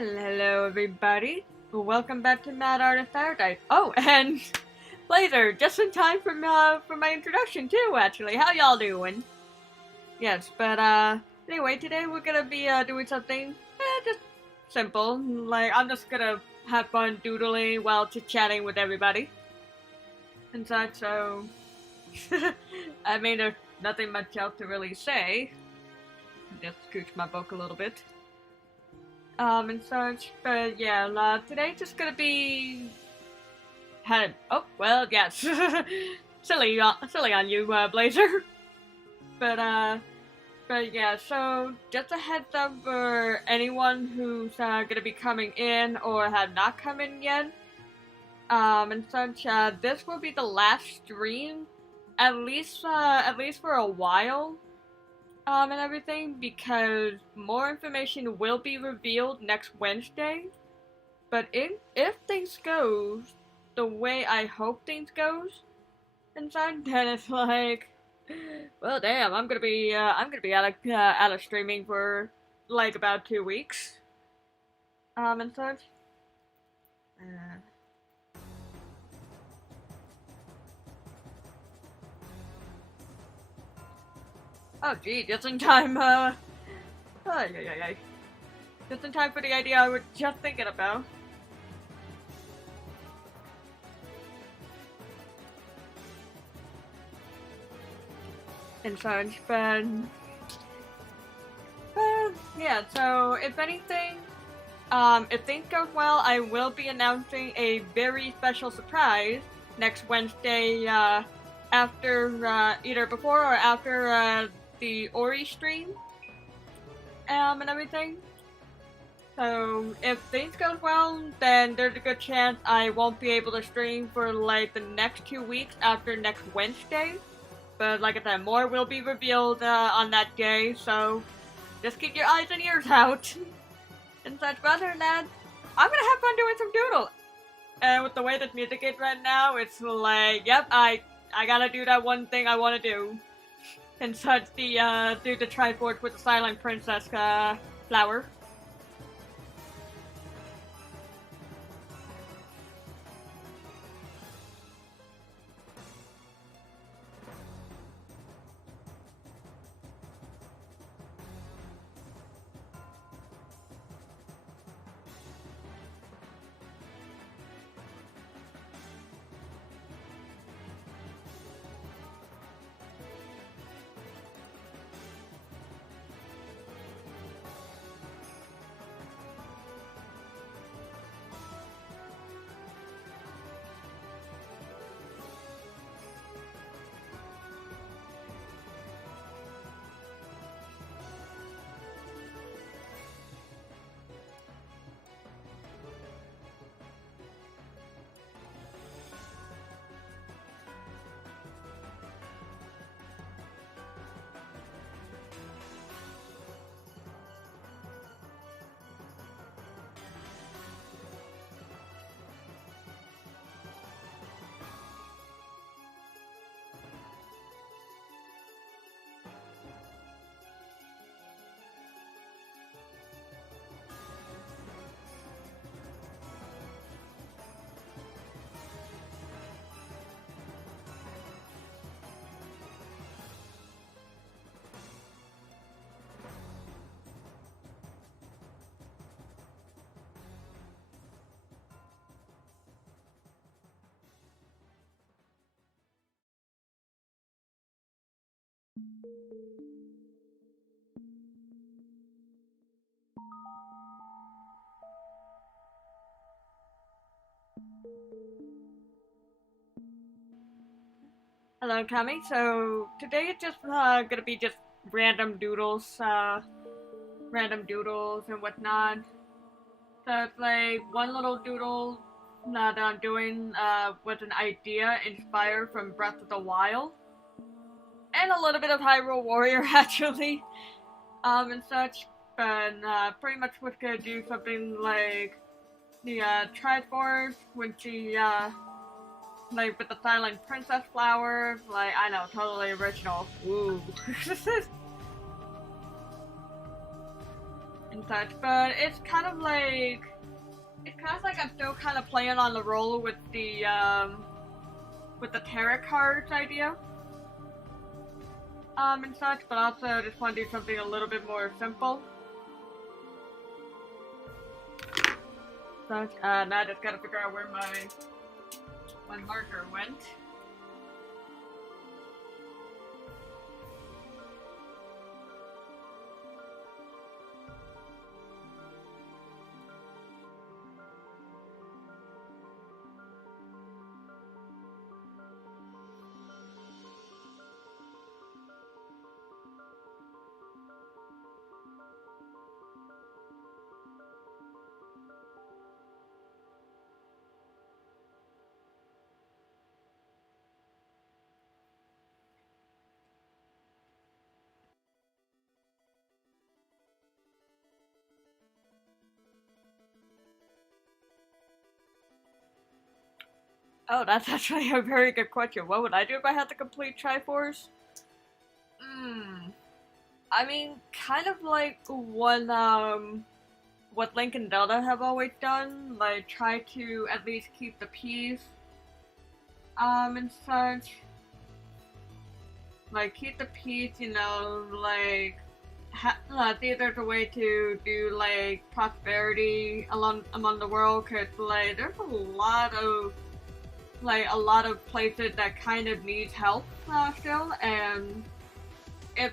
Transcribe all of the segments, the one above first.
Hello, everybody. Welcome back to Mad Artist Paradise. Oh, and Blazer, just in time for my introduction too. Actually, how y'all doing? Yes, but anyway, today we're gonna be doing something just simple. Like I'm just gonna have fun doodling while chit chatting with everybody and such. So, I mean, there's nothing much else to really say. Just scooch my book a little bit. And such, but yeah, today's just gonna be oh, well, yes. silly on you, Blazer. But, but yeah, so just a heads up for anyone who's, gonna be coming in or have not come in yet. And such, this will be the last stream, at least for a while. And everything, because more information will be revealed next Wednesday. But if things goes the way I hope things goes, then it's like, well, damn, I'm gonna be out of streaming for like about 2 weeks, and such. Oh, gee, just in time. Just in time for the idea I was just thinking about. And such, but yeah. So if anything, if things go well, I will be announcing a very special surprise next Wednesday. After either before or after the Ori stream, and everything. So if things go well, then there's a good chance I won't be able to stream for like the next 2 weeks after next Wednesday. But like I said, more will be revealed on that day, so just keep your eyes and ears out. And such, but other than that, I'm gonna have fun doing some doodle. And with the way this music is right now, it's like, yep, I gotta do that one thing I wanna do. And such, do the Triforce with the Silent Princess, flower. Hello, Kami. So today it's just gonna be just random doodles, and whatnot. So it's like one little doodle that I'm doing was an idea inspired from Breath of the Wild, and a little bit of Hyrule Warrior actually, and such. But pretty much was gonna do something like the Triforce when she like with the Silent Princess flower. Like I know, totally original. Ooh. and such, but it's kind of like I'm still kind of playing on the roll with the tarot cards idea, and such, but also just want to do something a little bit more simple. Such, now I just gotta figure out where my marker went. Oh, that's actually a very good question. What would I do if I had the complete Triforce? I mean, kind of like what Link and Zelda have always done, like try to at least keep the peace, and such. Like keep the peace, you know, like see if there's a way to do like prosperity among the world, cause like there's a lot of places that kind of need help still, and if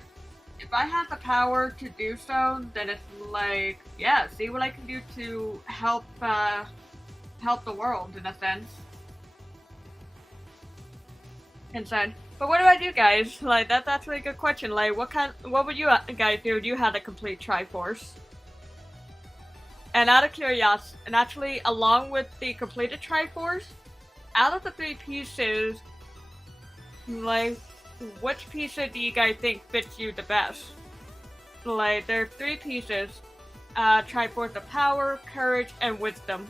I have the power to do so, then it's like, yeah, see what I can do to help the world in a sense. Inside. But what do I do, guys? Like that's actually a good question. Like, what would you guys do if you had a complete Triforce? And out of curiosity, and actually, along with the completed Triforce, out of the 3 pieces, like, which piece do you guys think fits you the best? Like, there are 3 pieces. Triforce of Power, Courage, and Wisdom.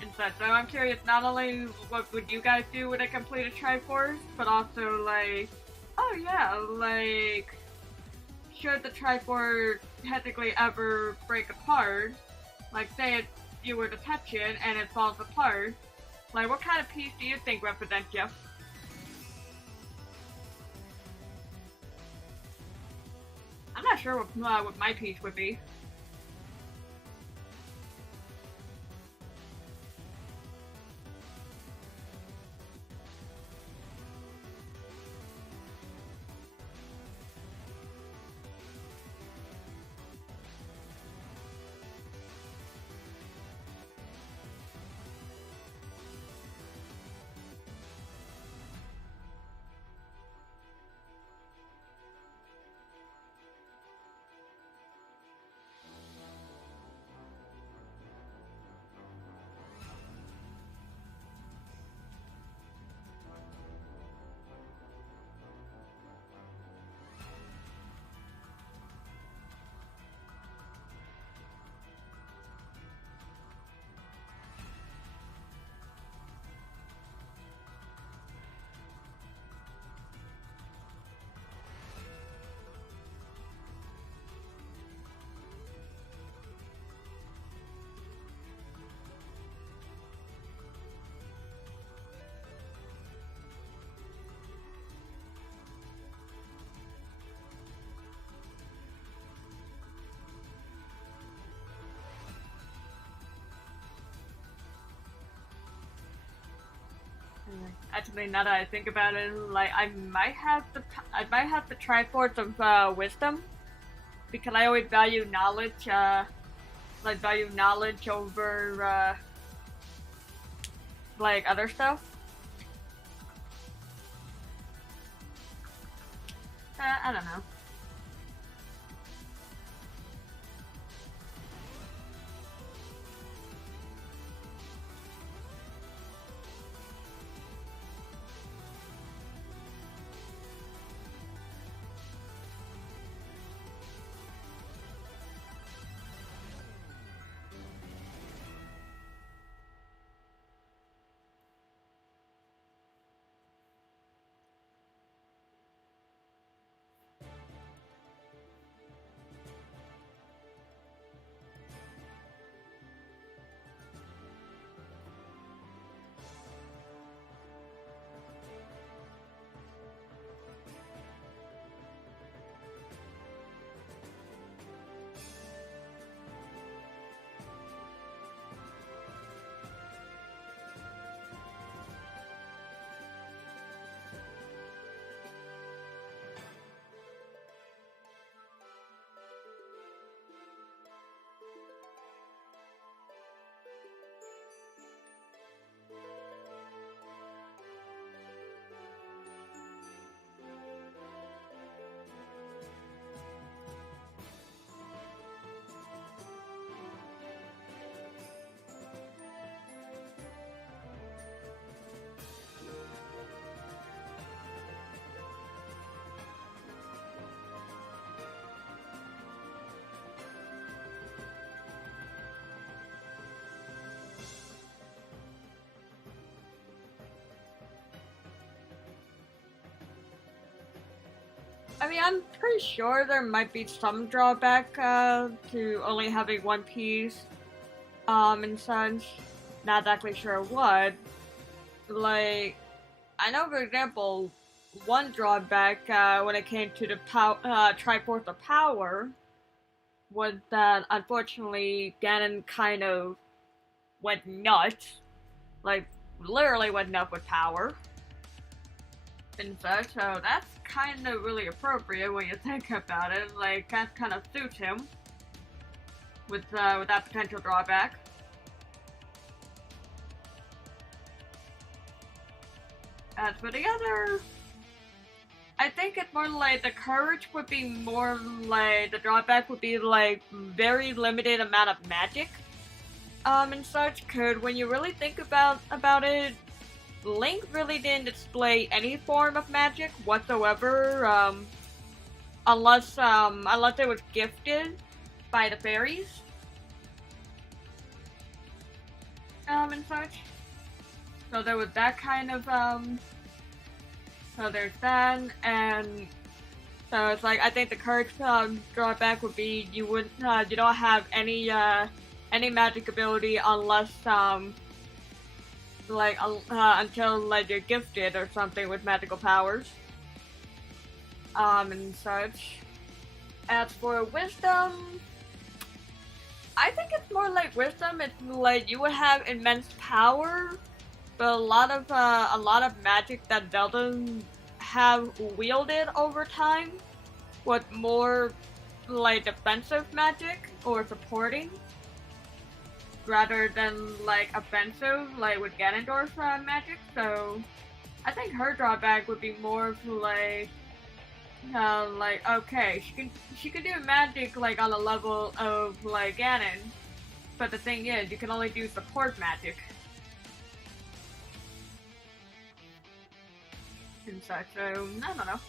And such. So I'm curious, not only what would you guys do with a completed Triforce, but also, like, oh yeah, like, should the Triforce technically ever break apart, like, say if you were to touch it and it falls apart, like, what kind of piece do you think represents you? I'm not sure what my piece would be. Actually, now that I think about it, like I might have the Triforce of Wisdom, because I always value knowledge. Like value knowledge over like other stuff. I don't know. I mean, I'm pretty sure there might be some drawback to only having one piece, and such. Not exactly sure what. Like, I know, for example, one drawback when it came to the Triforce of Power was that unfortunately Ganon kind of went nuts, like literally went nuts with power and such. So that's kind of really appropriate when you think about it. Like that kind of suits him with that potential drawback. As for the other, I think it's more like the courage would be more like the drawback would be like very limited amount of magic, and such. Cause when you really think about it, Link really didn't display any form of magic whatsoever, unless it was gifted by the fairies, and such. So there was that kind of so there's that, and so it's like I think the courage drawback would be you don't have any magic ability unless until like you're gifted or something with magical powers, and such. As for wisdom, I think it's more like wisdom. It's like you would have immense power, but a lot of magic that Zelda have wielded over time was more like defensive magic or supporting, rather than like offensive, like with Ganondorf's magic. So I think her drawback would be more of like okay, she can do magic like on a level of like Ganon, but the thing is, you can only do support magic and such. So I don't know.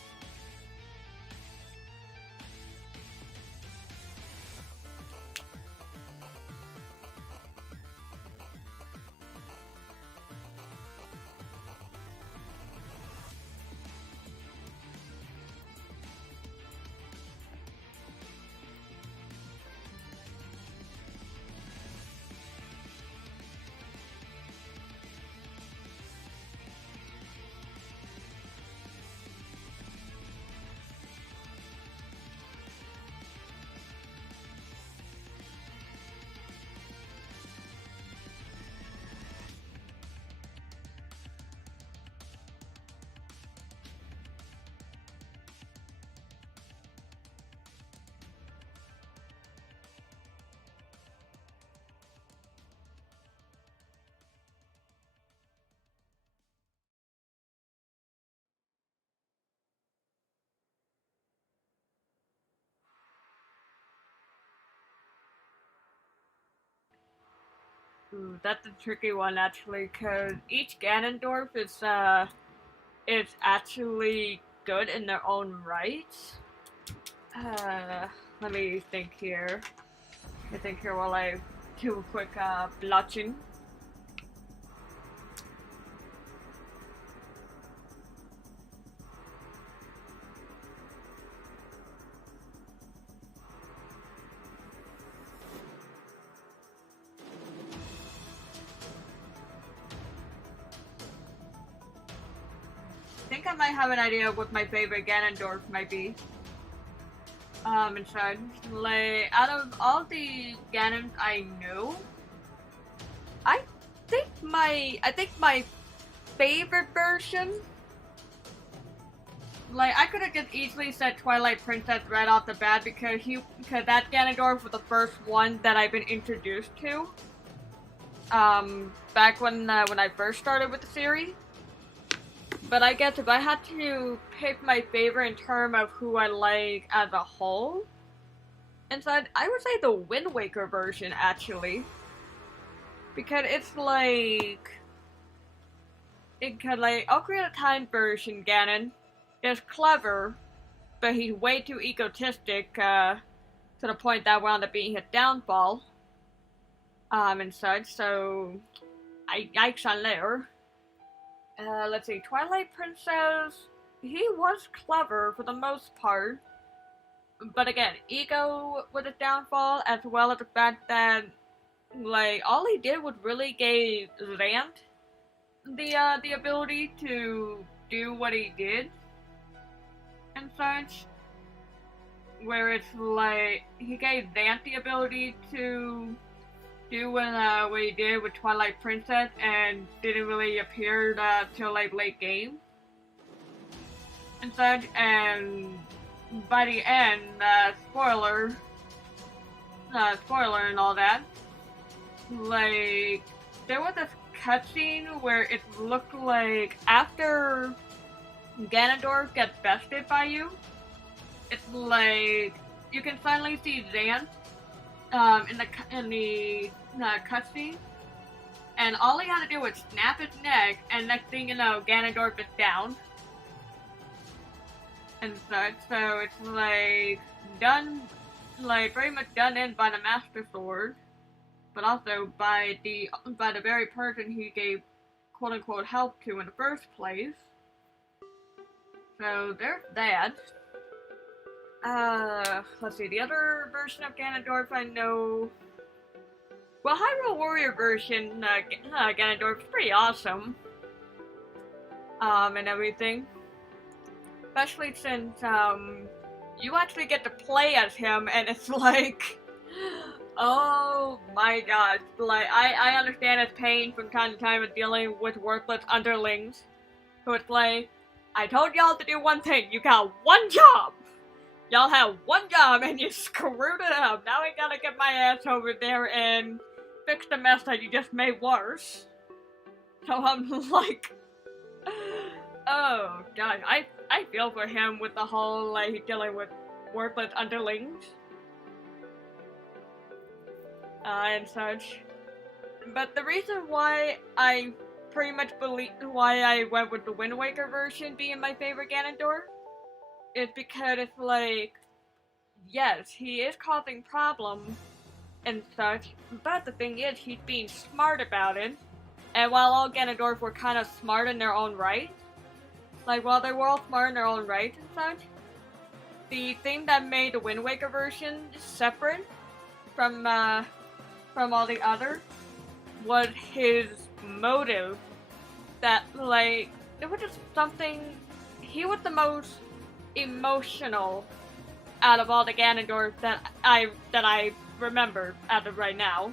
Ooh, that's a tricky one actually, cause each Ganondorf is actually good in their own right. Uh, Let me think here. I think here while I do a quick blotching. I think I might have an idea of what my favorite Ganondorf might be. And so, like, out of all the Ganons I know, I I think my favorite version, like, I could have just easily said Twilight Princess right off the bat because that Ganondorf was the first one that I've been introduced to. Back when I first started with the series. But I guess if I had to pick my favorite in terms of who I like as a whole, inside I would say the Wind Waker version actually, because it's like Ocarina of Time version Ganon is clever, but he's way too egotistic to the point that wound up being his downfall, and such. So, yikes on there. Let's see, Twilight Princess. he was clever for the most part, but again, ego was a downfall, as well as the fact that, like, all he did was really gave Zant the ability to do what he did and such. Where it's like he gave Zant the ability to do what he did with Twilight Princess, and didn't really appear till like late game and such. And by the end, spoiler and all that, like there was this cutscene where it looked like after Ganondorf gets bested by you, it's like you can finally see Zant in the cutscene, and all he had to do was snap his neck, and next thing you know, Ganondorf is down and such. So it's like done, like very much done in by the Master Sword, but also by the very person he gave quote unquote help to in the first place. So there's that. Let's see, the other version of Ganondorf I know. Well, Hyrule Warrior version, Ganondorf is pretty awesome. And everything. Especially since, you actually get to play as him, and it's like, oh my gosh. Like, I understand his pain from time to time of dealing with worthless underlings. So it's like, I told y'all to do one thing, you got one job! Y'all have one job and you screwed it up. Now I gotta get my ass over there and fix the mess that you just made worse. So I'm like, oh god, I feel for him with the whole, like, dealing with worthless underlings. And such. But the reason why I pretty much why I went with the Wind Waker version being my favorite Ganondorf is because it's like, yes, he is causing problems and such, but the thing is, he's being smart about it. And while all Ganondorf were kind of smart in their own right, like while they were all smart in their own right and such, the thing that made the Wind Waker version separate from all the others was his motive. That, like, it was just something, he was the most emotional out of all the Ganondorf that I remember as of right now.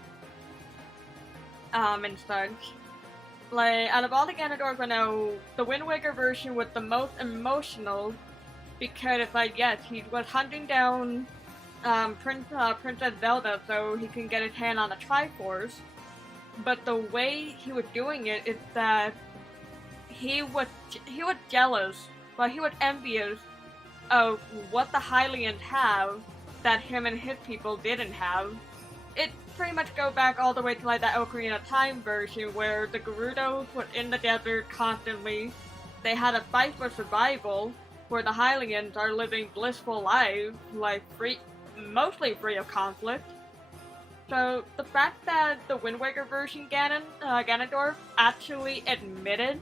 And such. Like, out of all the Ganondorf I know, the Wind Waker version was the most emotional because it's like, yes, he was hunting down Princess Zelda so he can get his hand on the Triforce, but the way he was doing it is that he was jealous, but he was envious of what the Hylians have that him and his people didn't have. It pretty much go back all the way to like the Ocarina of Time version where the Gerudos were in the desert constantly. They had a fight for survival, where the Hylians are living blissful lives, like mostly free of conflict. So the fact that the Wind Waker version Ganondorf actually admitted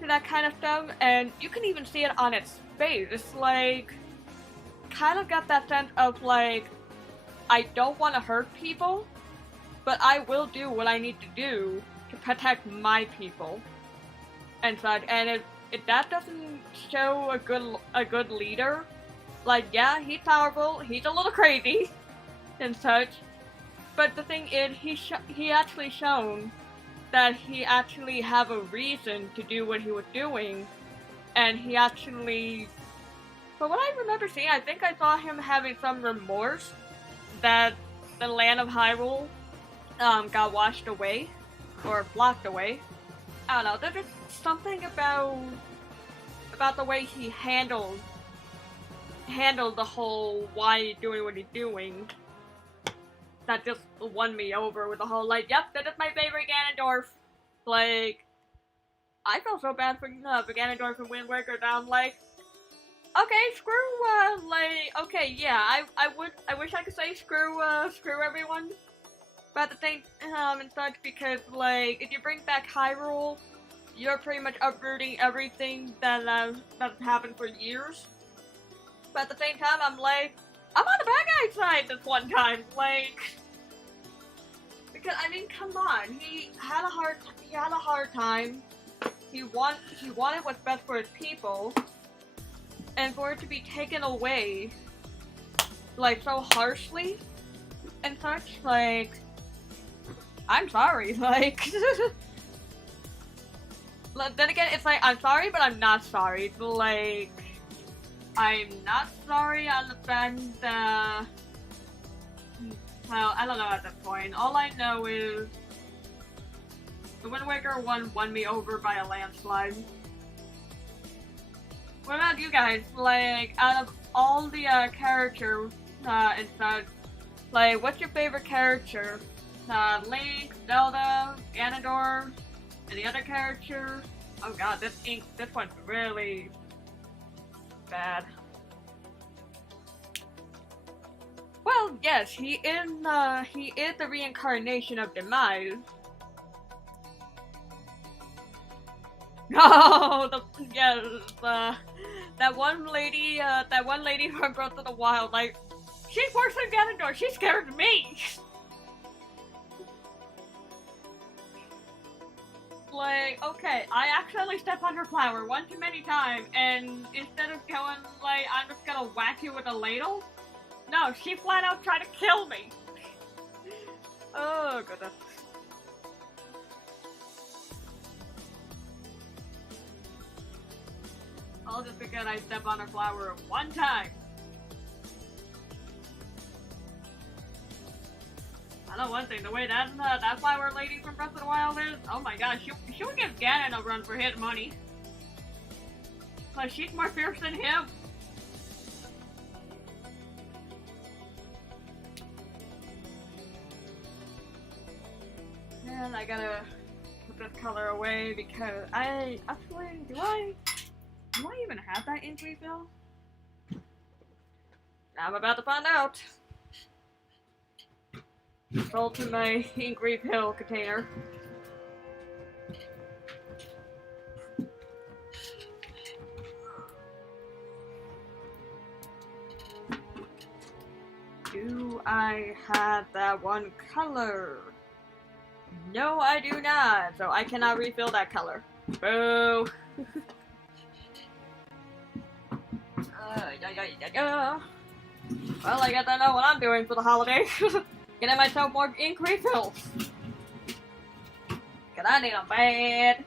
to that kind of stuff, and you can even see it on its face. It's like, kind of got that sense of like, I don't want to hurt people, but I will do what I need to do to protect my people and such. And if that doesn't show a good leader, like, yeah, he's powerful, he's a little crazy and such, but the thing is, he actually shown that he actually have a reason to do what he was doing, and he actually, from what I remember seeing, I think I saw him having some remorse that the land of Hyrule got washed away, or blocked away. I don't know, there's just something about the way he handled the whole why he's doing what he's doing that just won me over with the whole, like, yep, that is my favorite Ganondorf. Like, I felt so bad for Ganondorf and Wind Waker that I'm like, okay, okay, yeah, I wish I could say screw everyone. But the thing, and such, because, like, if you bring back Hyrule, you're pretty much uprooting everything that's happened for years. But at the same time, I'm like, I'm on the bad guy's side this one time, like, because I mean, come on, he had a hard time. He wanted what's best for his people, and for it to be taken away, like, so harshly and such, like, I'm sorry, like. Then again, it's like, I'm sorry, but I'm not sorry. It's like, I'm not sorry on the fact that, well, I don't know at this point. All I know is the Wind Waker 1 won me over by a landslide. What about you guys? Like, out of all the characters and such, like, what's your favorite character? Link, Zelda, Ganondorf, any other characters? Oh god, this one's really bad. Well, yes, he is the reincarnation of Demise. Oh, that one lady from Breath of the Wild, like, she's worse than Ganondorf, she scared me! Like, okay, I accidentally stepped on her flower one too many times, and instead of going, like, I'm just gonna whack you with a ladle? No, she flat out tried to kill me! Oh, goodness. All just because I stepped on her flower one time. I know one thing, the way that flower lady from Breath of the Wild is, oh my gosh, she would give Ganon a run for his money. Like, she's more fierce than him. And I gotta put this color away because do I even have that ink refill? I'm about to find out. Roll to my ink refill container. Do I have that one color? No, I do not. So I cannot refill that color. Boo. Well, I guess I know what I'm doing for the holidays. Getting myself more ink refills. Cause I need them bad.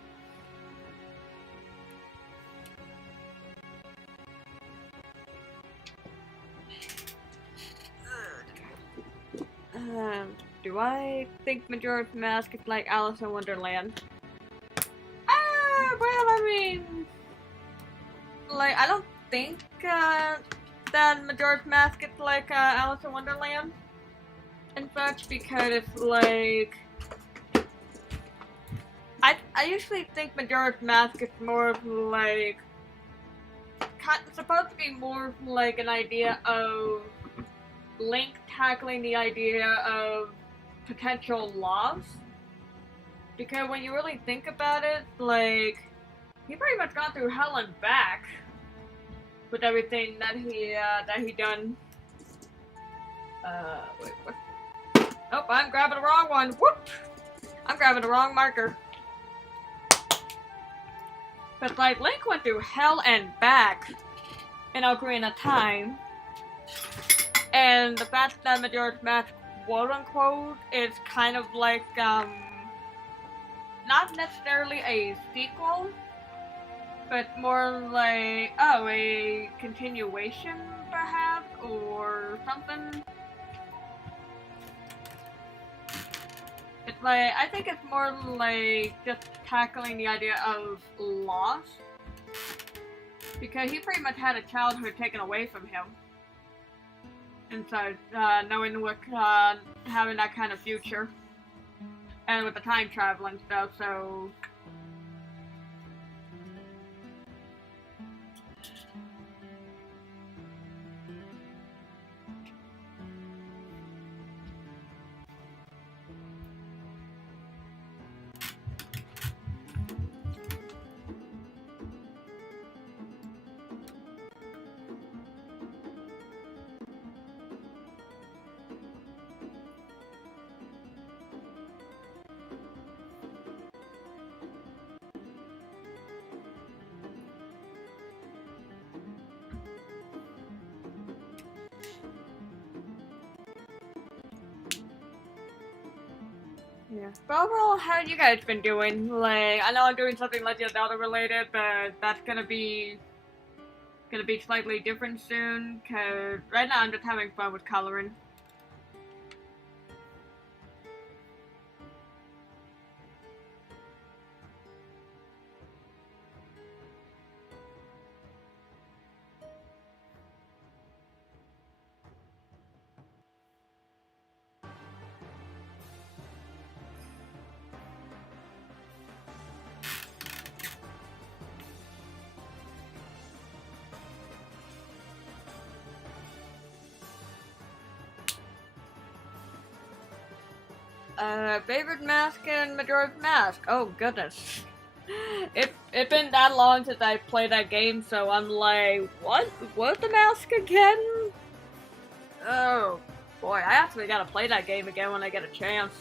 Do I think Majora's Mask is like Alice in Wonderland? Well, I mean, like, I don't think that Majora's Mask is like Alice in Wonderland and such, because it's like, I usually think Majora's Mask is more of like, supposed to be more of like an idea of Link tackling the idea of potential loss. Because when you really think about it, like, he pretty much gone through hell and back with everything that he done. Wait, what? Nope, I'm grabbing the wrong one. Whoop! I'm grabbing the wrong marker. But like, Link went through hell and back in Ocarina of Time. And the fact that Majora's Mask, quote-unquote, is kind of like, not necessarily a sequel, but more like, oh, a continuation, perhaps, or something. It's like, I think it's more like just tackling the idea of loss, because he pretty much had a childhood taken away from him. And so, knowing what, having that kind of future, and with the time travel and stuff, so. Yeah. But overall, how you guys been doing? Like, I know I'm doing something Legend of Zelda related, but that's gonna be slightly different soon. Cause right now I'm just having fun with coloring. Favorite mask and Majora's Mask. Oh goodness. It been that long since I played that game, so I'm like, what the mask again? Oh boy, I actually gotta play that game again when I get a chance.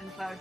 And such.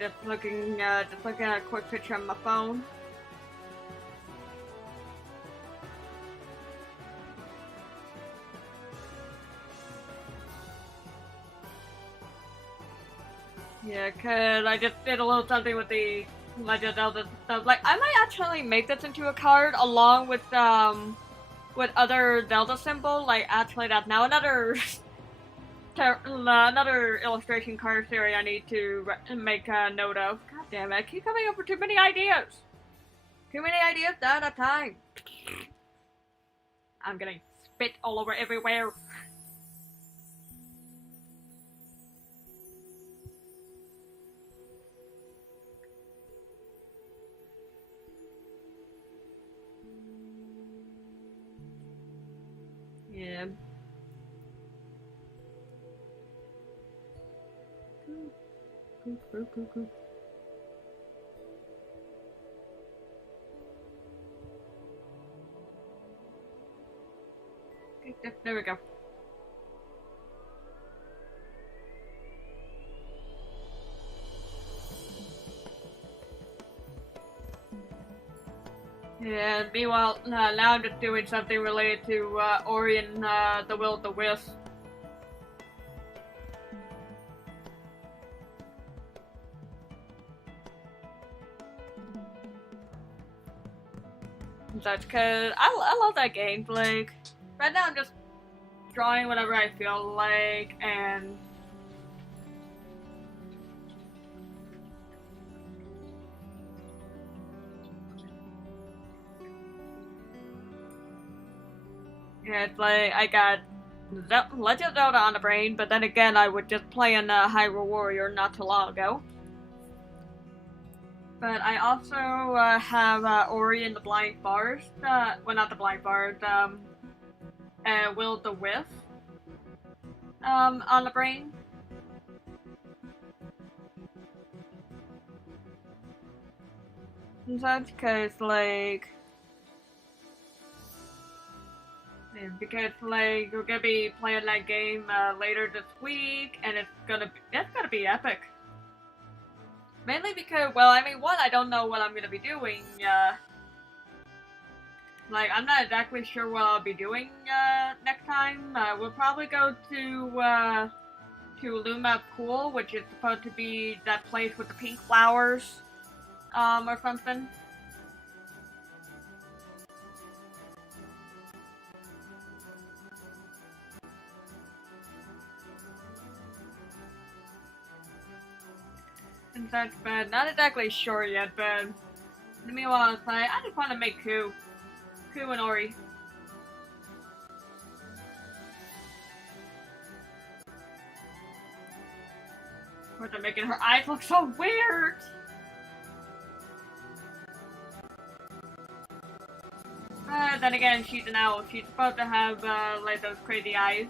Just looking at a quick picture on my phone. Yeah, cause I just did a little something with the Legend of Zelda stuff. Like, I might actually make this into a card along with other Zelda symbol. Like, actually, that's now another another illustration card series I need to make a note of. God damn it, I keep coming up with too many ideas. Too many ideas at a time. I'm getting spit all over everywhere. Yeah. There we go. Yeah, meanwhile, now I'm just doing something related to Ori and the Will of the Wisp. Such, cause I love that game. Like, right now I'm just drawing whatever I feel like, and yeah, it's like I got Legend of Zelda on the brain, but then again, I was just playing Hyrule Warrior not too long ago. But I also have Ori and the Blind Forest. Well, not the Blind Forest. Will of the Wisp. On the brain. And such, cause like, because like we're gonna be playing that game later this week, and it's gonna be epic. Mainly because, well, I mean, one, I don't know what I'm gonna be doing. Like, I'm not exactly sure what I'll be doing next time. We'll probably go to Luma Pool, which is supposed to be that place with the pink flowers, or something. And such, but not exactly sure yet, but meanwhile, it's like, I just want to make Ku and Ori. Of course, I'm making her eyes look so weird! Then again, she's an owl. She's supposed to have, like, those crazy eyes.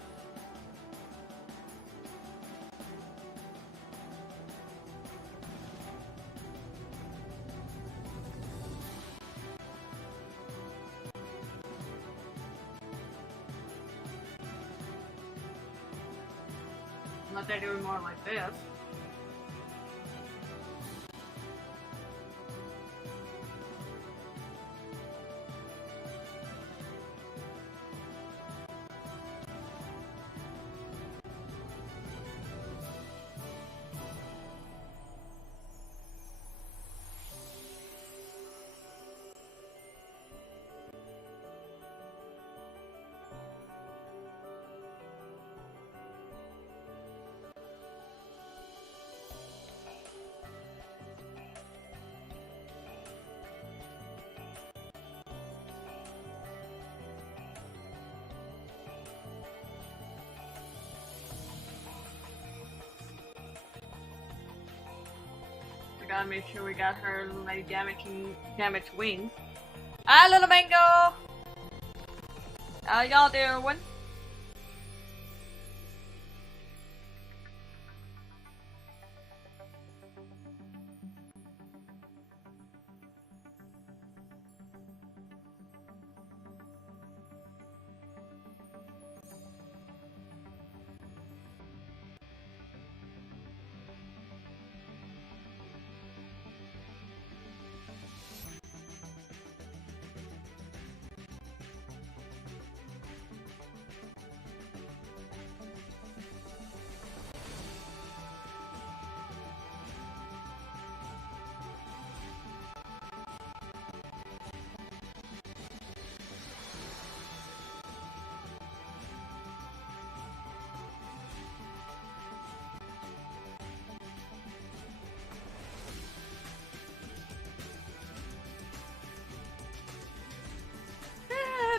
Unless they're doing more like this. We gotta make sure we got her like damaged wings. Ah, little mango! How y'all doing?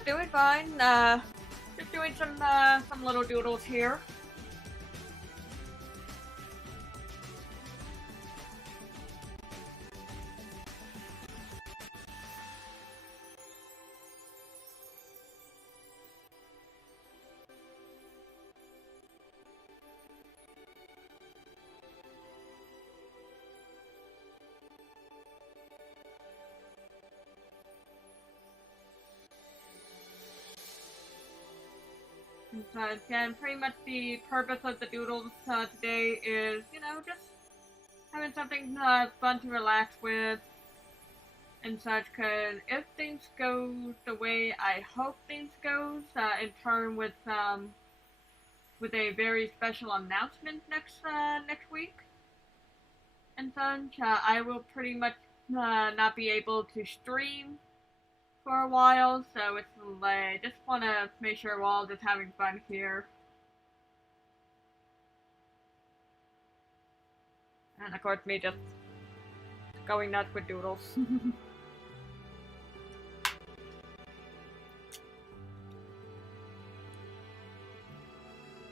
Doing fine. Just doing some little doodles here. And pretty much the purpose of the doodles today is, you know, just having something fun to relax with and such. Cause if things go the way I hope things goes, in turn with a very special announcement next week and such, I will pretty much not be able to stream for a while, so it's like, just want to make sure we're all just having fun here. And of course, me just going nuts with doodles.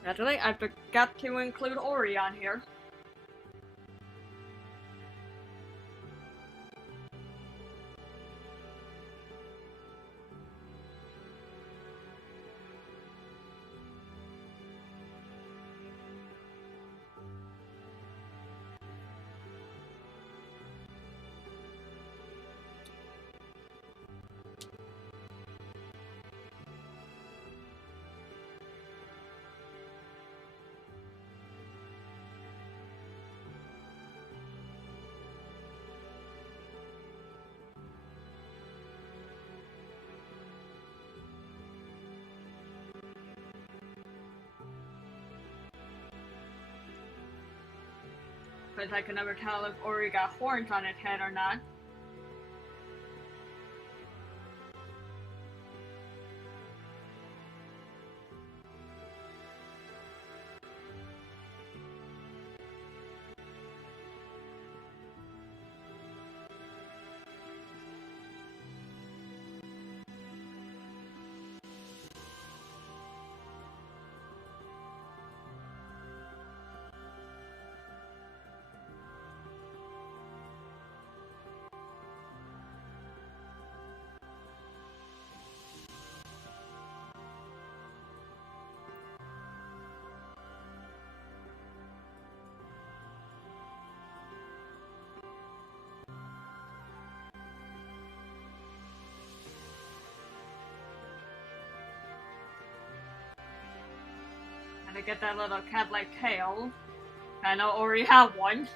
Naturally, I forgot to include Ori on here. because I can never tell if Ori got horns on its head or not. And to get that little cat-like tail. I know Ori have one.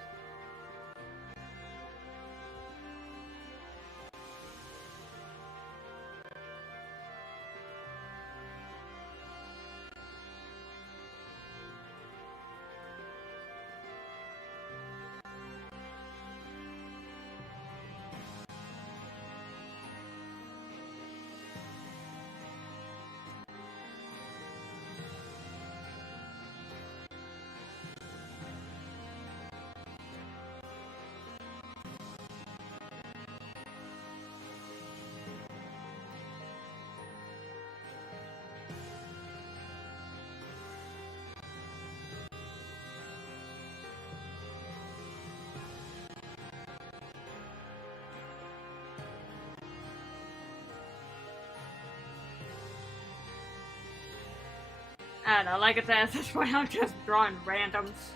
I don't know, like I said, at this point I'm just drawing randoms.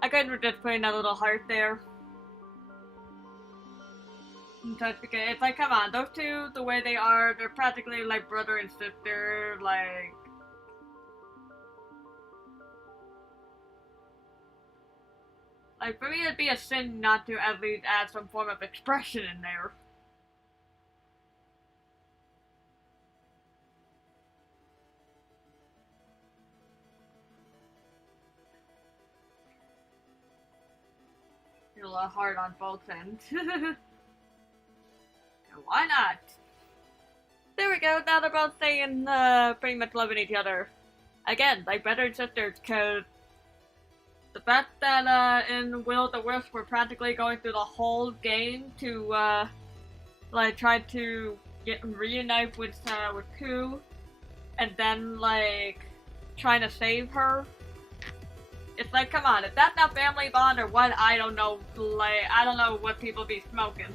I couldn't just put in a little heart there. Just because it's like, come on, those two, the way they are, they're practically like brother and sister, like, for me it'd be a sin not to at least add some form of expression in there. You're a little hard on both ends. Why not? There we go, now they're both saying, pretty much loving each other. Again, like brother and sisters, because the fact that, in Will of the Wisp, we're practically going through the whole game to, like, try to reunite with Ku, and then, like, trying to save her. It's like, come on, if that's not family bond or what, I don't know, like, I don't know what people be smoking.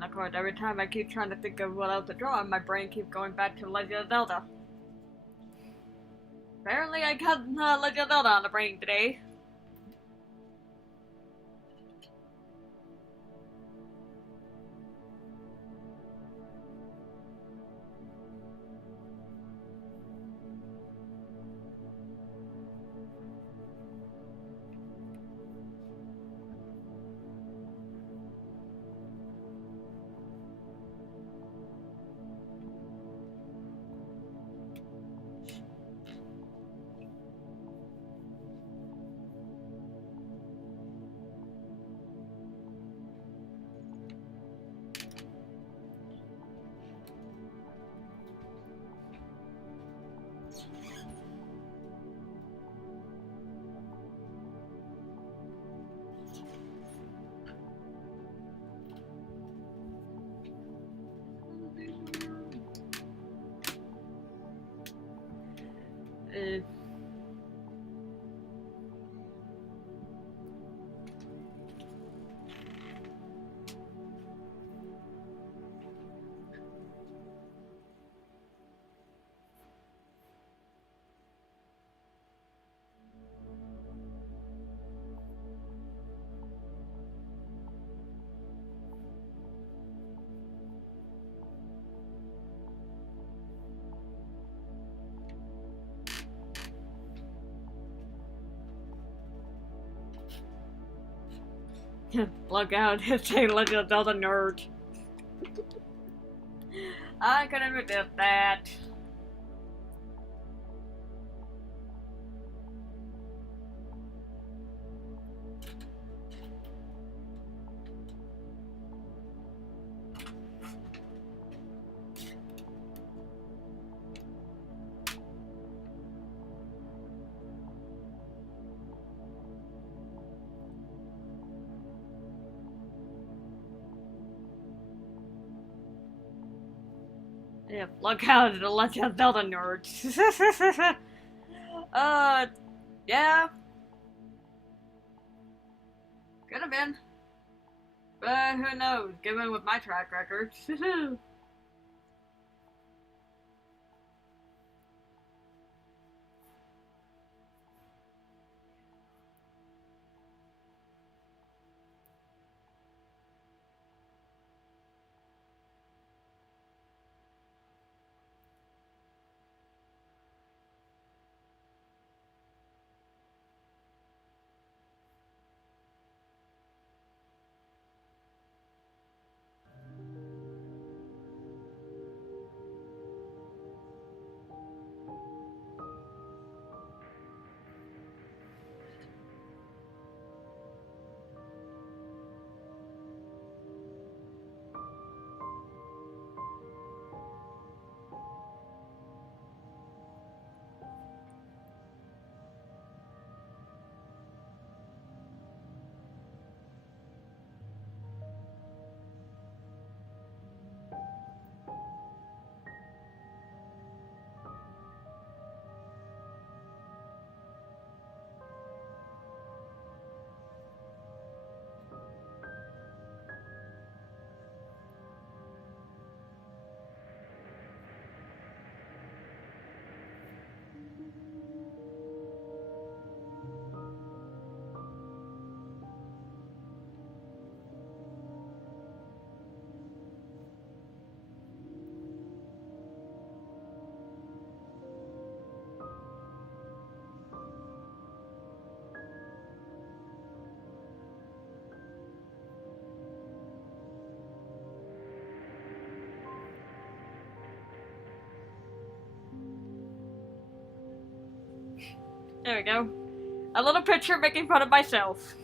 And of course, every time I keep trying to think of what else to draw, my brain keeps going back to Legend of Zelda. Apparently I got Legend of Zelda on the brain today. Uh, Look out, it's a Legend of Zelda nerd. I could have did that. Yeah, look out, the Legend of Zelda nerd. Yeah. Could have been. But who knows, given with my track record. There we go. A little picture making fun of myself.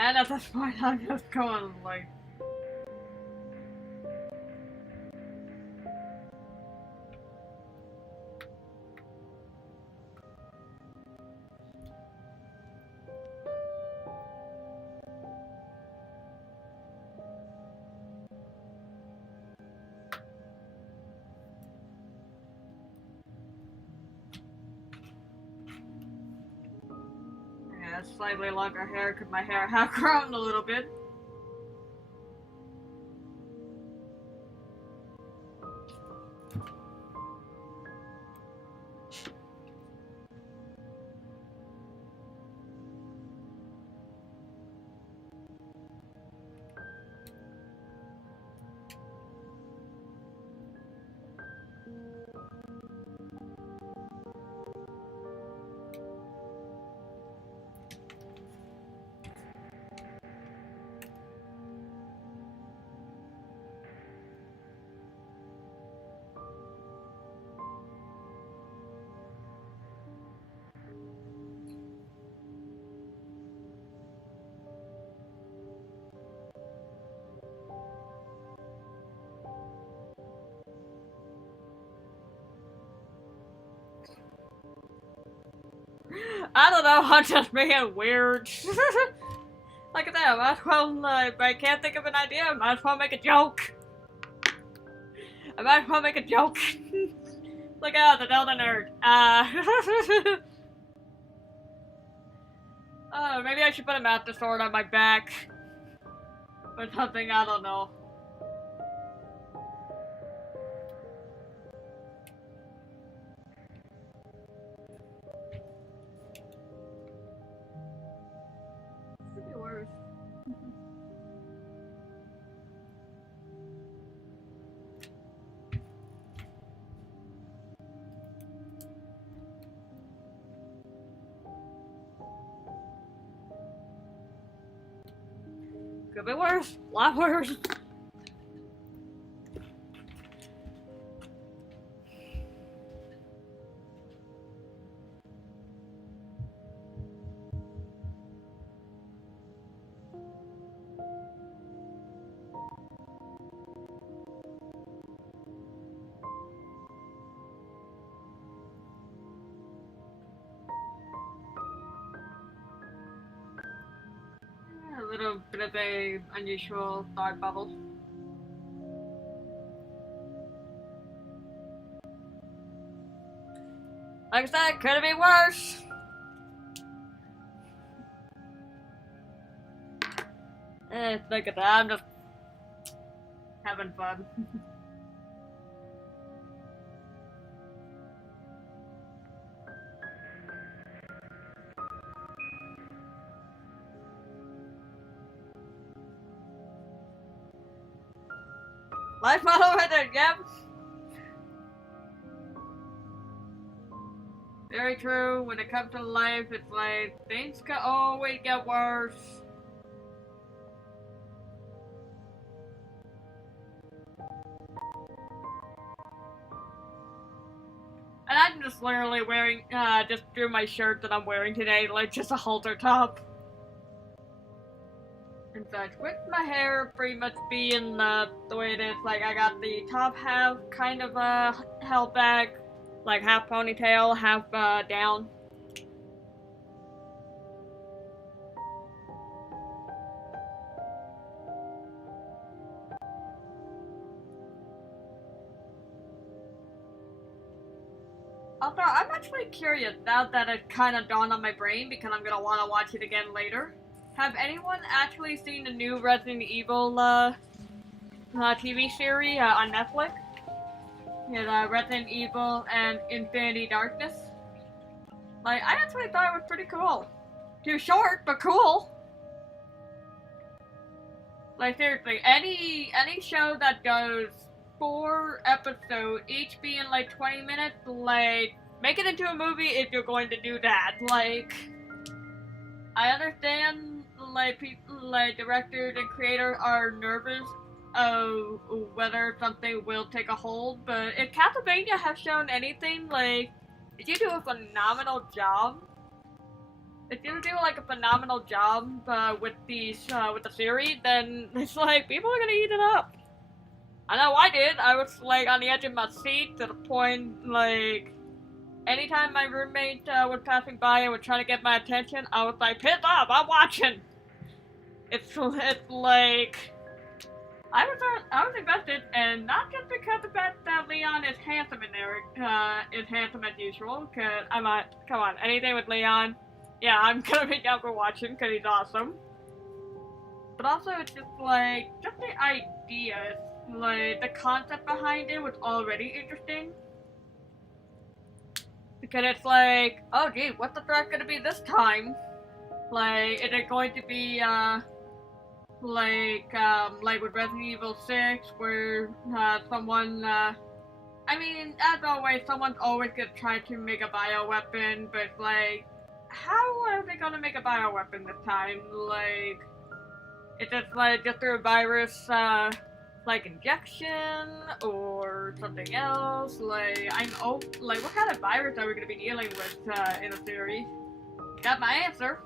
And at this point, I'm just going like. Yeah, slightly longer hair because my hair has grown a little bit. I don't know, I'm just being weird. Like I said, I might as well, if I can't think of an idea, I might as well make a joke. I might as well make a joke. Look out, the Delta Nerd. Oh, maybe I should put a Master Sword on my back. Or something, I don't know. Could be worse. Could be worse. A lot worse. A little bit of a unusual thought bubble. Like I said, could it be worse? Look at that, I'm just having fun. Life model right there, yep. Very true. When it comes to life, it's like things can always get worse. And I'm just literally wearing, just through my shirt that I'm wearing today, like just a halter top. In fact, with my hair pretty much being the way it is, like I got the top half kind of held back, like half ponytail, half down. Although I'm actually curious now that it kind of dawned on my brain because I'm gonna want to watch it again later. Have anyone actually seen the new Resident Evil TV series on Netflix? Yeah, Resident Evil and Infinity Darkness. Like, I actually thought it was pretty cool. Too short, but cool. Like, seriously, any show that goes 4 episodes, each being like 20 minutes, like, make it into a movie if you're going to do that. Like, I understand, like, people, like, directors and creators are nervous of whether something will take a hold, but if Castlevania has shown anything, like, you do a phenomenal job. if you do like a phenomenal job with the series, then it's like people are gonna eat it up. I know I did. I was like on the edge of my seat to the point like anytime my roommate was passing by and was trying to get my attention, I was like, piss off, I'm watching. It's like I was invested, and not just because the fact that Leon is handsome in there, is handsome as usual. Cause I'm not, come on, anything with Leon, yeah, I'm gonna be down for watching because he's awesome. But also, it's just like just the idea, like the concept behind it was already interesting. Because it's like, oh gee, what's the threat gonna be this time? Like, is it going to be like with Resident Evil 6, where someone, I mean, as always, someone's always gonna try to make a bioweapon, but like, how are they gonna make a bioweapon this time? Like, is it like just through a virus, like injection, or something else? Like, like, what kind of virus are we gonna be dealing with, in the series? Got my answer.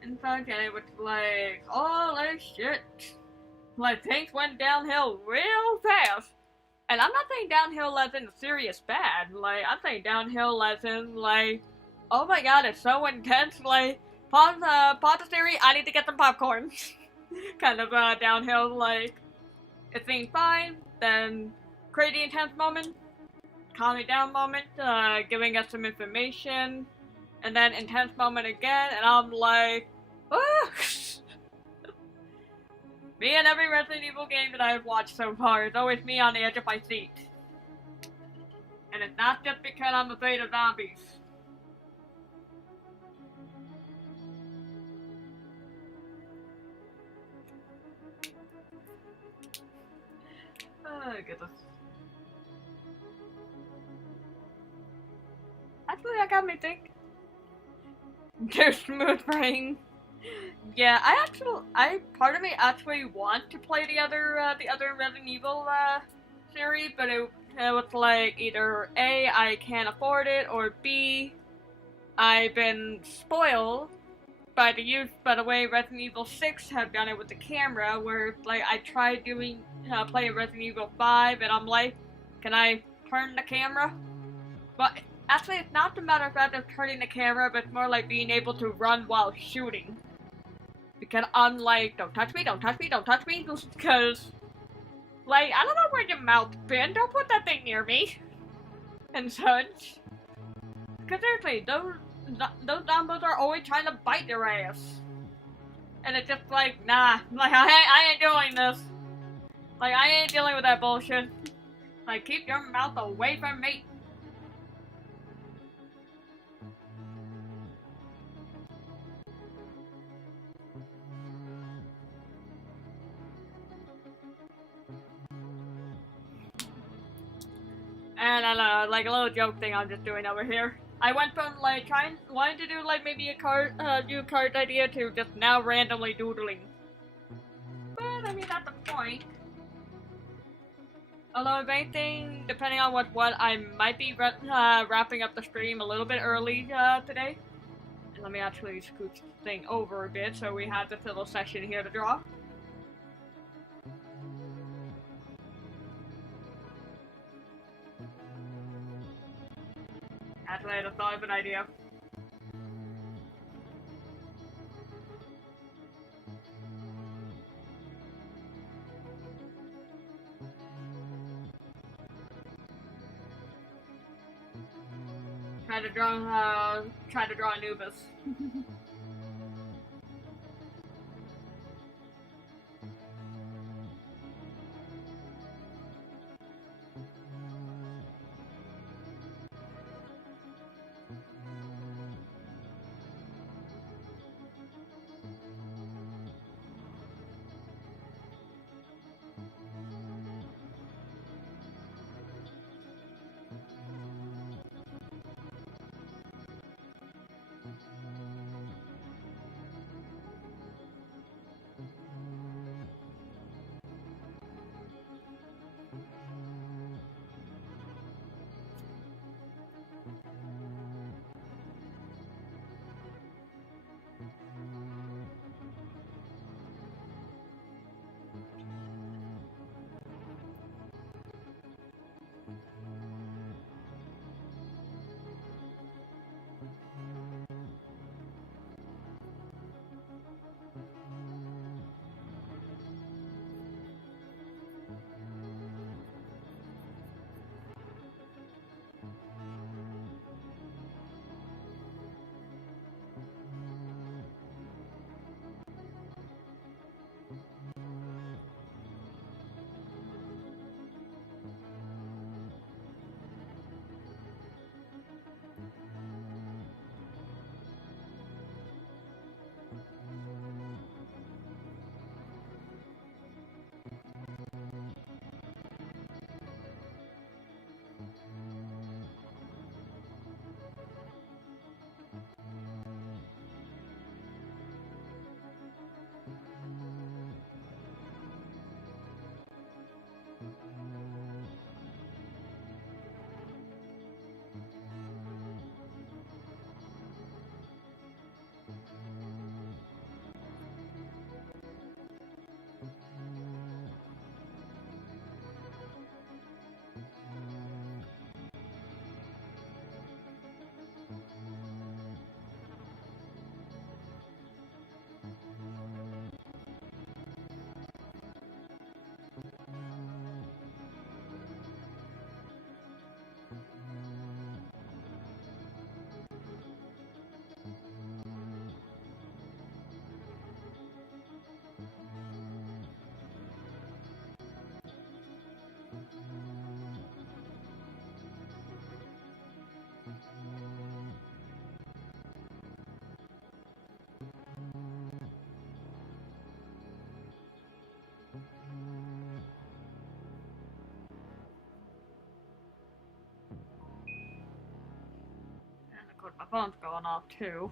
And so again, it was like, holy shit. Like, things went downhill real fast. And I'm not saying downhill as in serious bad. Like, I'm saying downhill as in, like, oh my god, it's so intense. Like, pause the series, I need to get some popcorn. Kind of, downhill, like, it seemed fine, then crazy intense moment, calm it down moment, giving us some information, and then intense moment again, and I'm like, ah! Me and every Resident Evil game that I've watched so far is always me on the edge of my seat. And it's not just because I'm afraid of zombies. Oh, goodness. Actually, that got me thinking. Too smooth brain. Yeah, part of me actually want to play the other Resident Evil series, but it was like either A, I can't afford it, or B, I've been spoiled by the way Resident Evil 6 have done it with the camera, where like I tried playing Resident Evil 5, and I'm like, can I turn the camera? But actually, it's not the matter of fact of turning the camera, but it's more like being able to run while shooting. Because I'm like, don't touch me, don't touch me, don't touch me, because, like, I don't know where your mouth's been, don't put that thing near me, and such. Because seriously, those zombies are always trying to bite your ass. And it's just like, nah, like, I ain't doing this. Like, I ain't dealing with that bullshit. Like, keep your mouth away from me. And I don't know, like a little joke thing I'm just doing over here. I went from like wanting to do like maybe a card, new card idea to just now randomly doodling. But I mean, that's the point. Although if anything, depending on what I might be wrapping up the stream a little bit early today. And let me actually scoot this thing over a bit so we have this little section here to draw. Actually, I just thought of an idea. Try to draw Anubis. And of course my phone's going off too.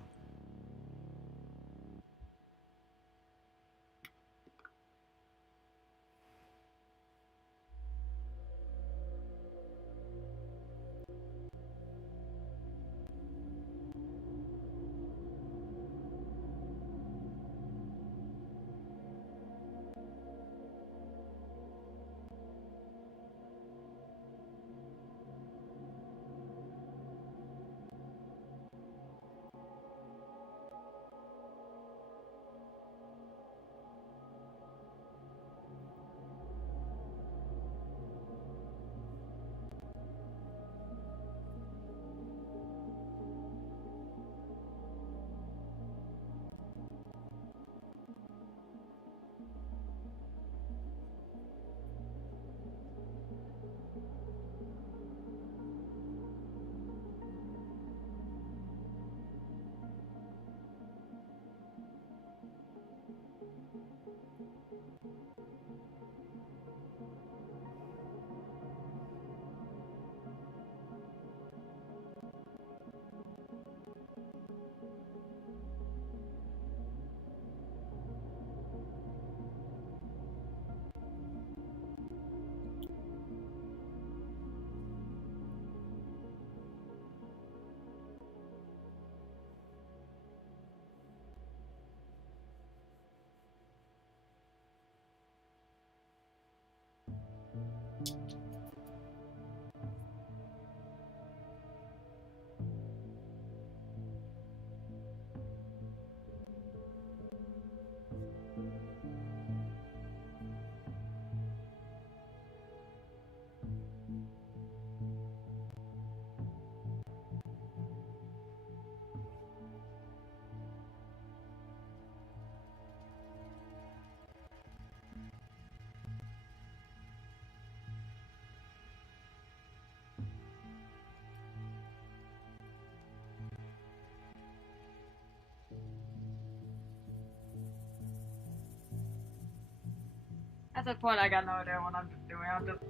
At that point, I got no idea what I'm just doing. I'm just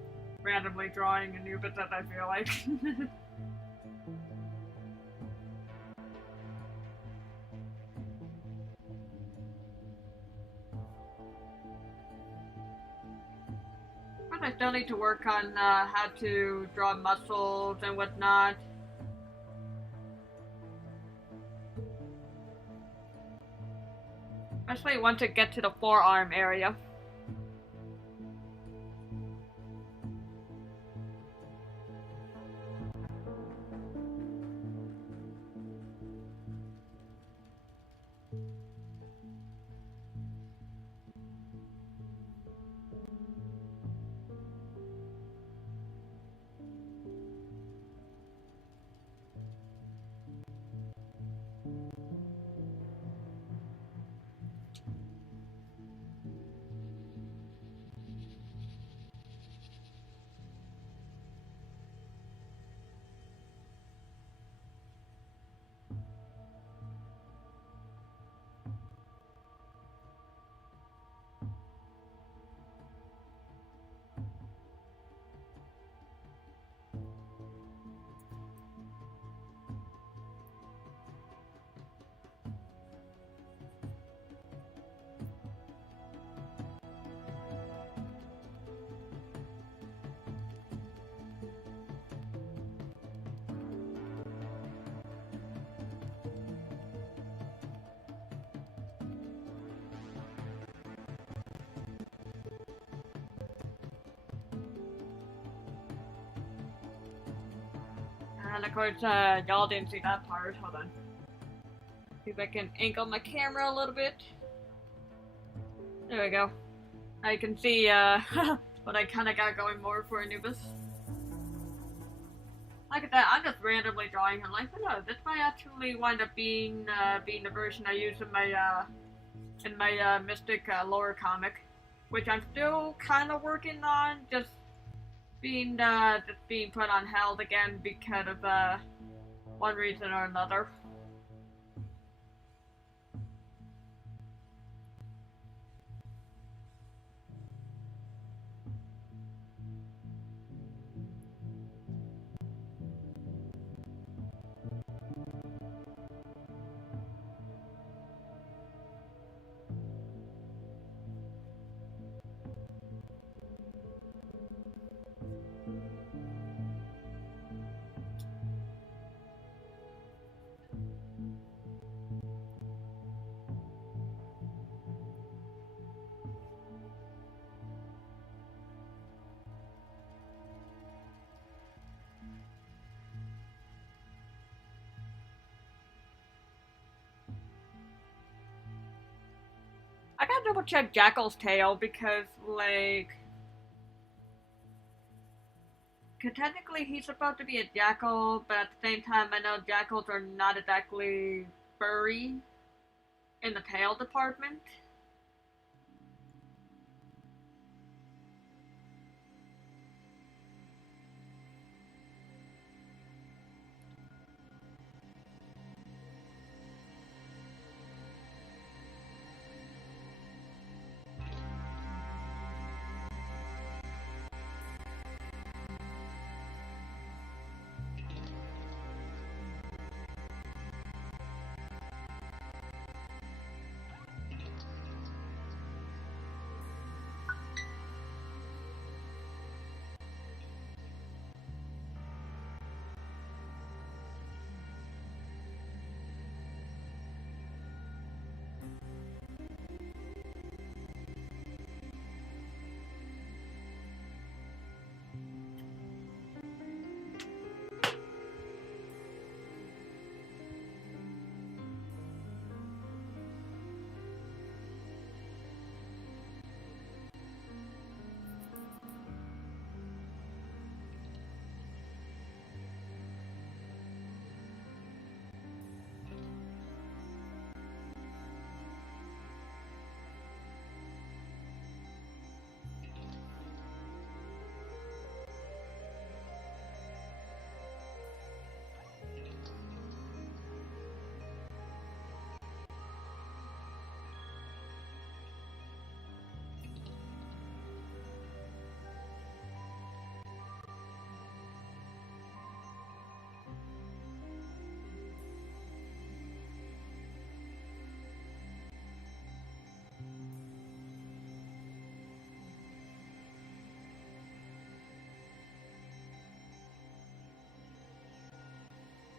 randomly drawing a new bit that I feel like. But I still need to work on how to draw muscles and whatnot. Especially once I get to the forearm area. And of course, y'all didn't see that part. Hold on. See if I can angle my camera a little bit. There we go. I can see what I kind of got going more for Anubis. Look at that, I'm just randomly drawing him. Like, no, this might actually wind up being the version I use in my Mystic lore comic, which I'm still kind of working on, just being put on hold again because of one reason or another. I gotta double check Jackal's tail because, like, technically he's supposed to be a jackal, but at the same time, I know jackals are not exactly furry in the tail department.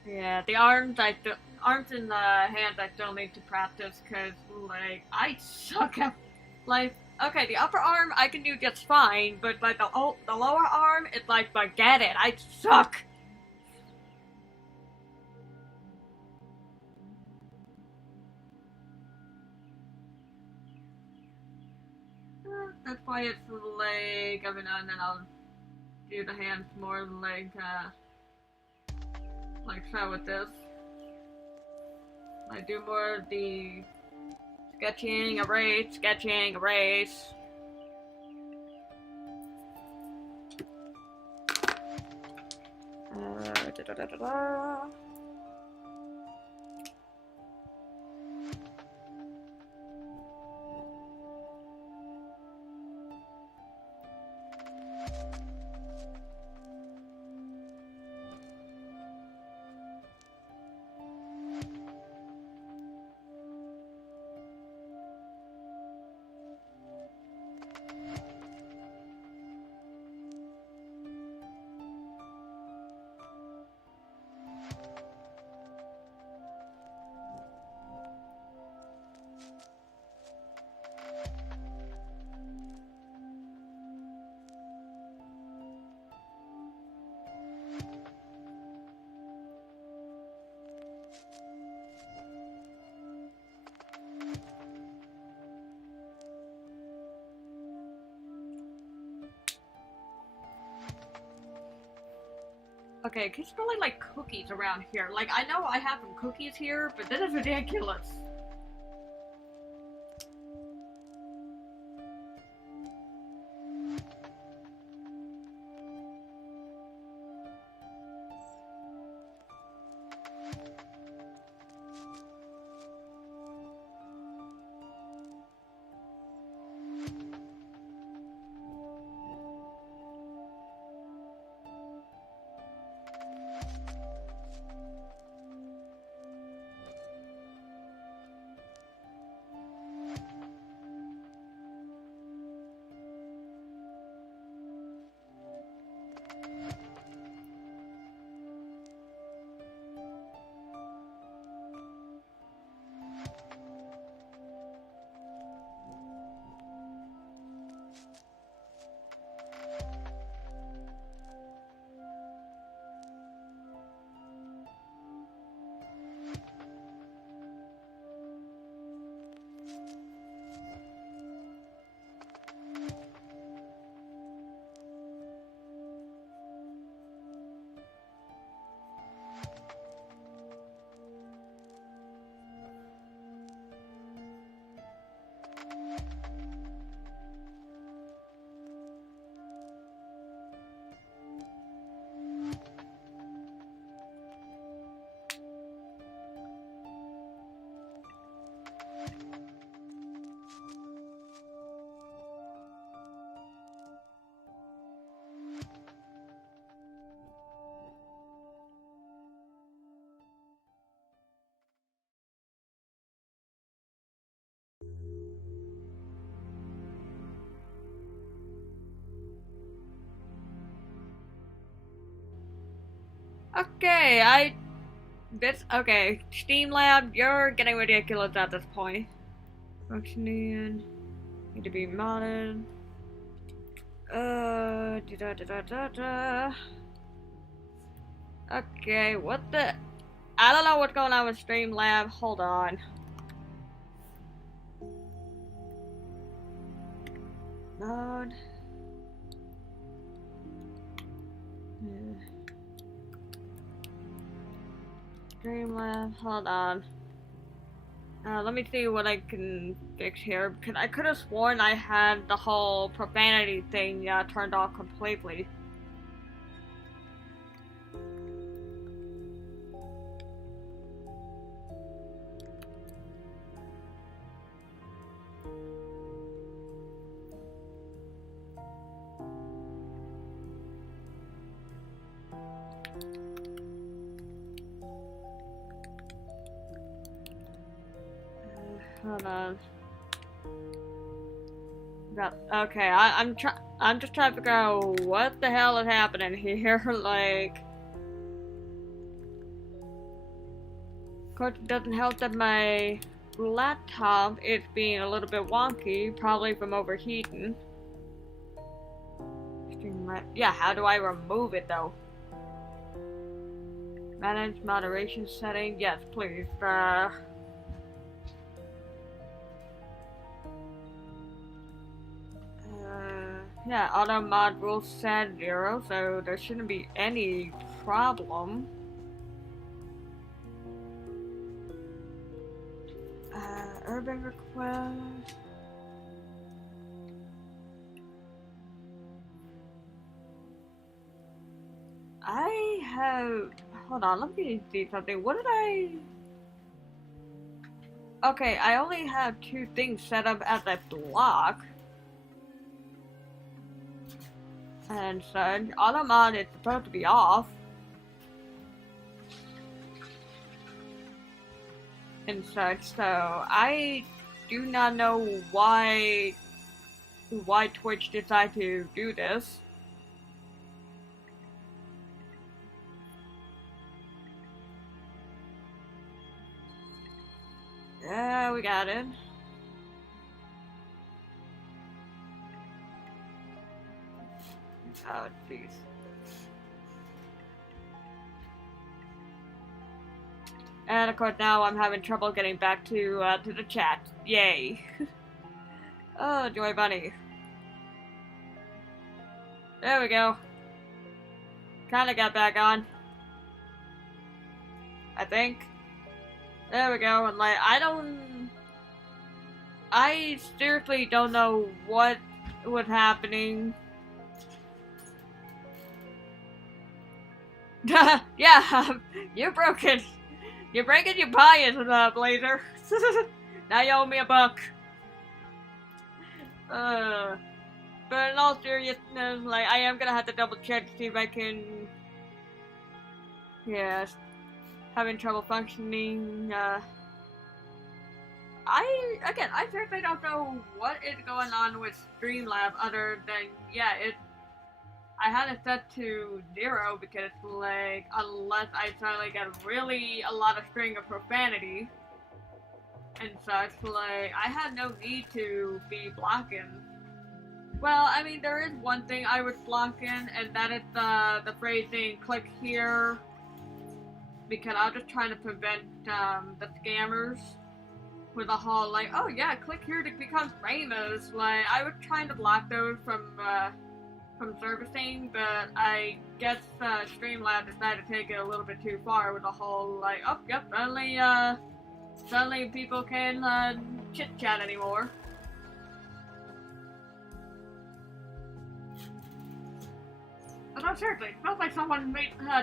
Yeah, the arms and the hands I still need to practice because, like, I suck at, like, okay, the upper arm I can do just fine, but, like, the lower arm, it's like, forget it, I suck! That's why it's, like, every now and then I'll do the hands more, like so with this. I do more of the sketching, erase. Da, da, da, da. Okay, can you spell like cookies around here? Like, I know I have some cookies here, but that is ridiculous. Okay, okay, Steam Lab, you're getting ridiculous at this point. Functioning, need to be modded. Da da da da da. Okay, what the? I don't know what's going on with Streamlab. Hold on. Mode. Streamlab. Hold on. Let me see what I can fix here, because I could have sworn I had the whole profanity thing turned off completely. Hold on. Okay, I'm just trying to figure out what the hell is happening here. Like, of course, it doesn't help that my laptop is being a little bit wonky, probably from overheating. Yeah, how do I remove it though? Manage moderation setting. Yes, please. Yeah, auto mod rules set 0, so there shouldn't be any problem. Urban request. I have. Hold on, let me see something. What did I. Okay, I only have 2 things set up as a block. And so, auto mod is supposed to be off. And such, so I do not know why Twitch decided to do this. Yeah, we got it. Oh, jeez. And of course now I'm having trouble getting back to the chat. Yay. Oh, Joy Bunny. There we go. Kinda got back on. I think. There we go. And like, I seriously don't know what was happening. Yeah, you're broken. You're breaking your bias, Blazer. Now you owe me $1. But in all seriousness, like, I am gonna have to double check to see if I can. Yeah, having trouble functioning. I certainly don't know what is going on with Streamlab other than, yeah, I had it set to 0 because, like, unless I suddenly get really a lot of string of profanity and such, like, I had no need to be blocking. Well, I mean, there is one thing I was blocking, and that is the phrasing, click here, because I was just trying to prevent, the scammers with a whole, like, oh yeah, click here to become famous. Like, I was trying to block those from servicing, but I guess Streamlab decided to take it a little bit too far with the whole, like, oh, yep, suddenly people can chit-chat anymore. Oh, seriously, it smells like someone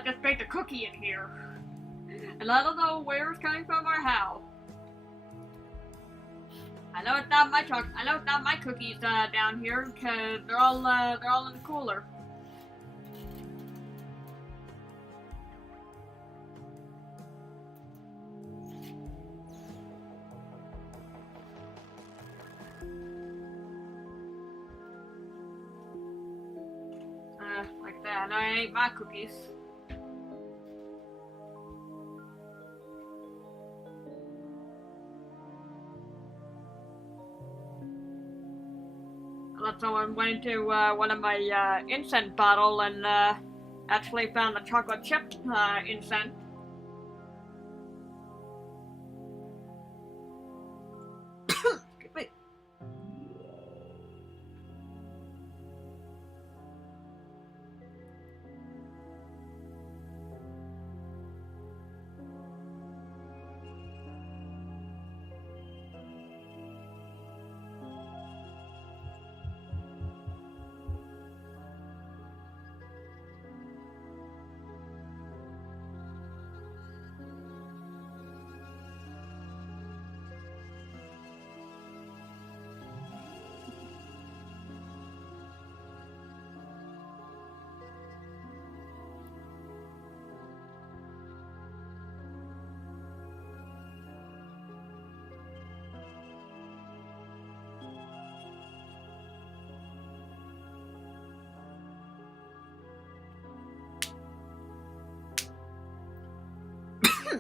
just baked a cookie in here. And I don't know where it's coming from or how. I know it's not my cookies down here because they're all in the cooler. Like that. No, I ate my cookies. Unless someone went into one of my incense bottle and actually found the chocolate chip incense. Wait.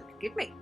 Excuse me.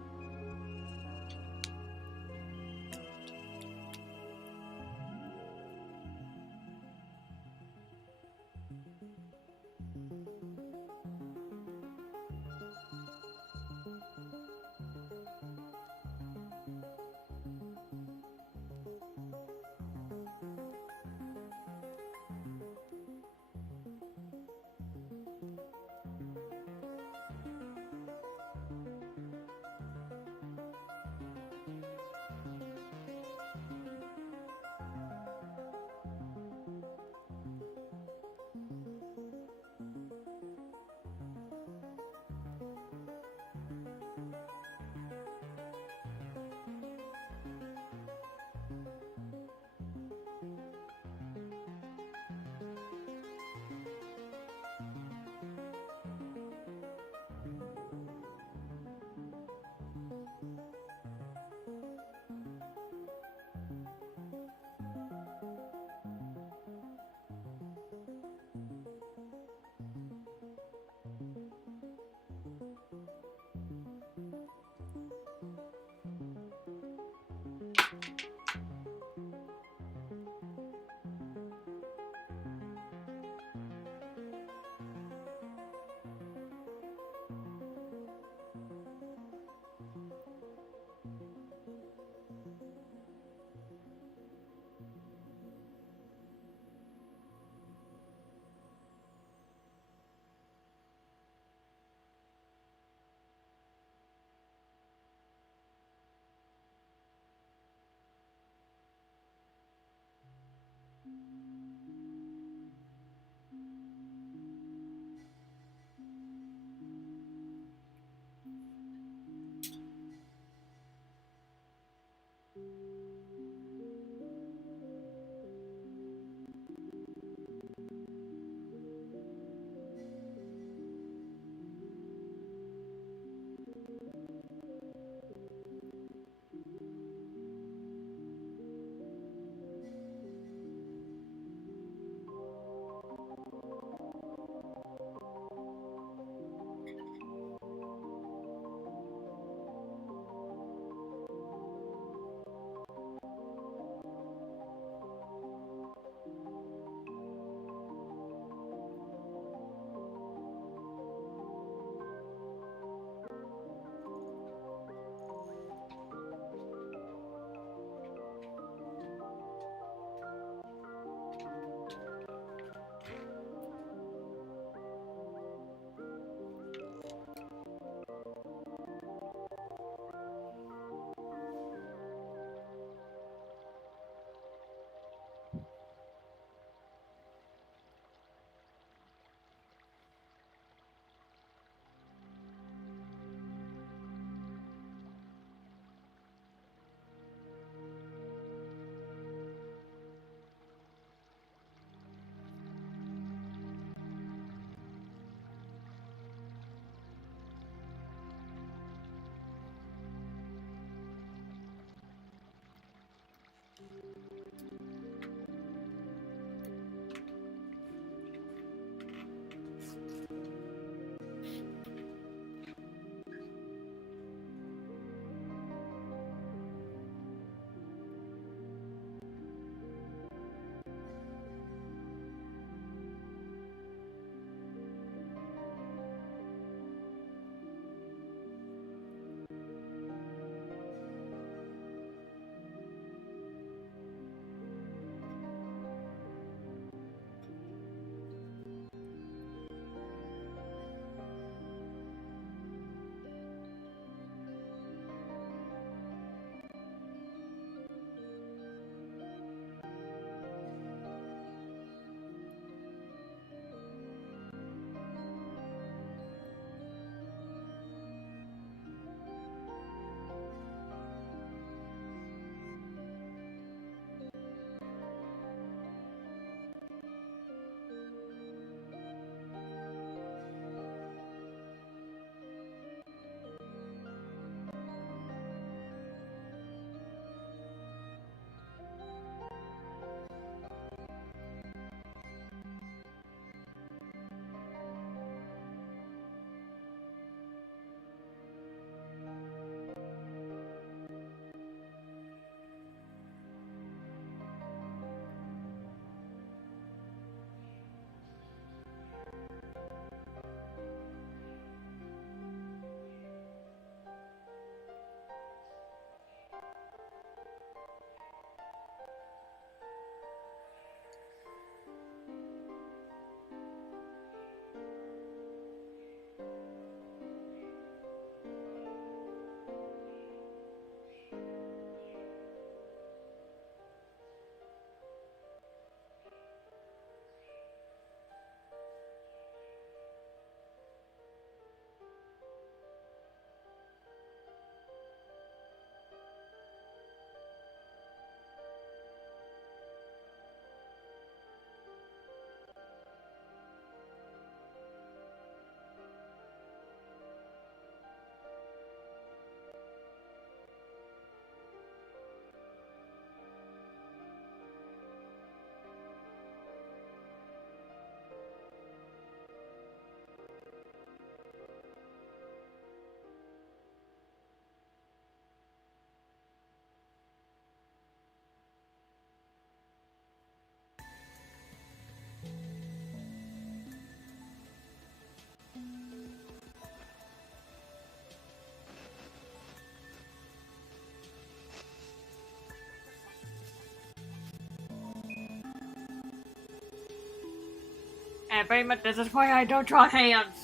And pretty much this is why I don't draw hands.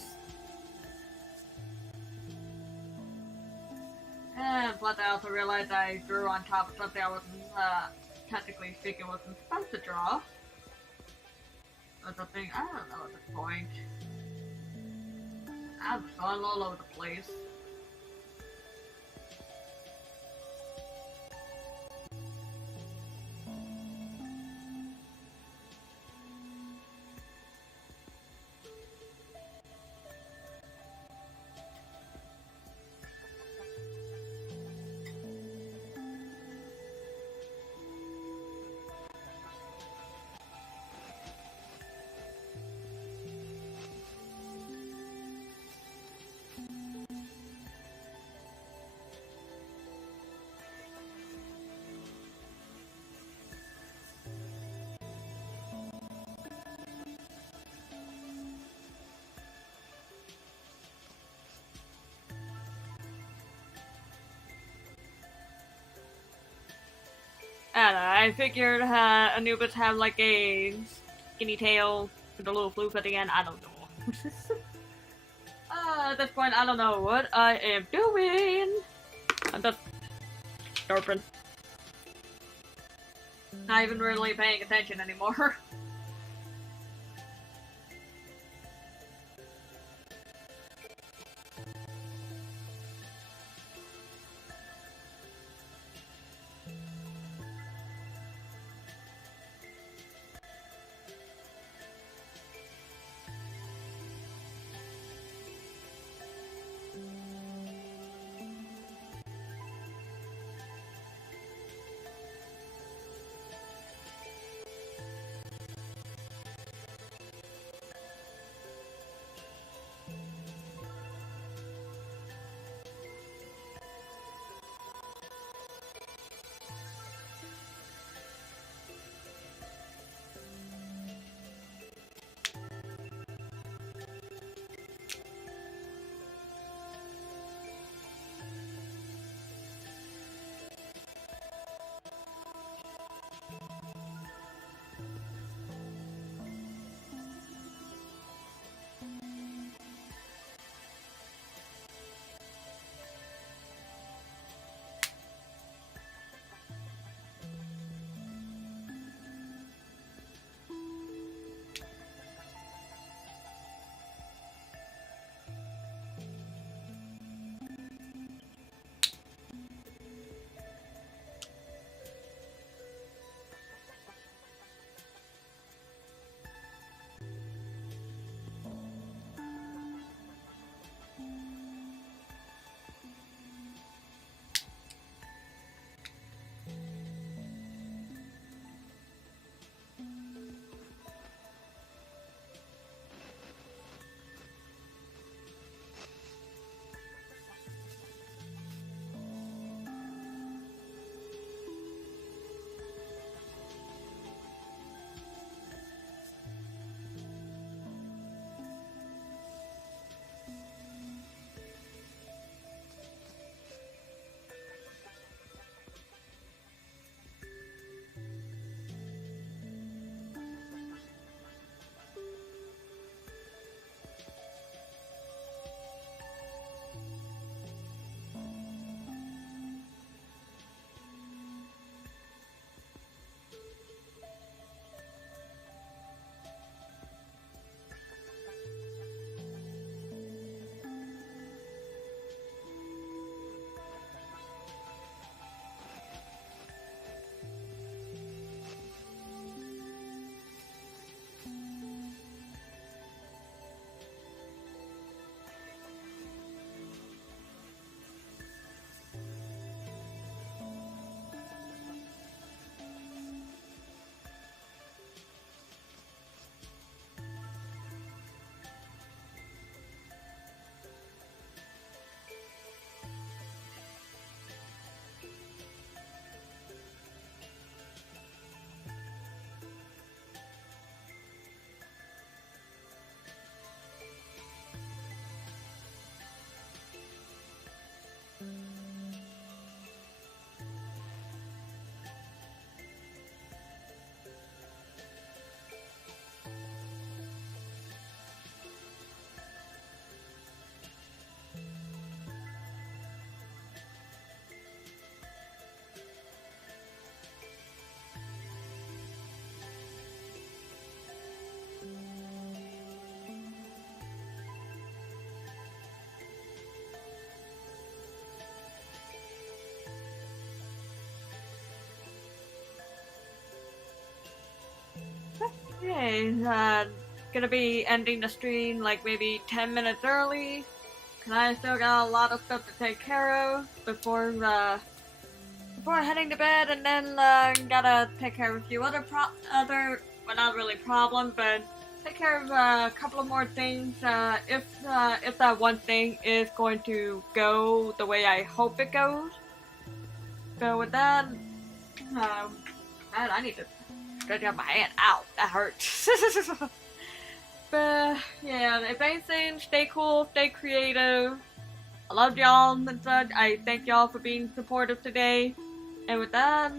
And plus I also realized I drew on top of something I wasn't, technically speaking, wasn't supposed to draw. That's a thing, I don't know at this point. I'm going all over the place. I don't know, I figured Anubis have like a skinny tail with a little floof at the end. I don't know. At this point, I don't know what I am doing. I'm just derping. Not even really paying attention anymore. Okay, gonna be ending the stream like maybe 10 minutes early. Cause I still got a lot of stuff to take care of before heading to bed, and then gotta take care of a few other well, not really problem, but take care of a couple of more things. If that one thing is going to go the way I hope it goes. So with that, man, I need to stretch out my hand. Ow, that hurts. But yeah, if anything, stay cool, stay creative. I love y'all and such. I thank y'all for being supportive today. And with that,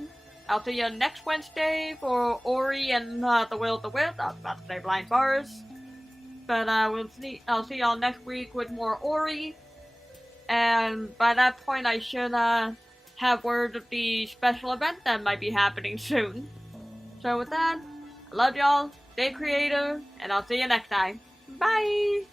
I'll see you next Wednesday for Ori and the Will of the Wisp. I was about to say Blind Forest. But I'll see y'all next week with more Ori. And by that point, I should have word of the special event that might be happening soon. So with that, I love y'all, stay creative, and I'll see you next time. Bye!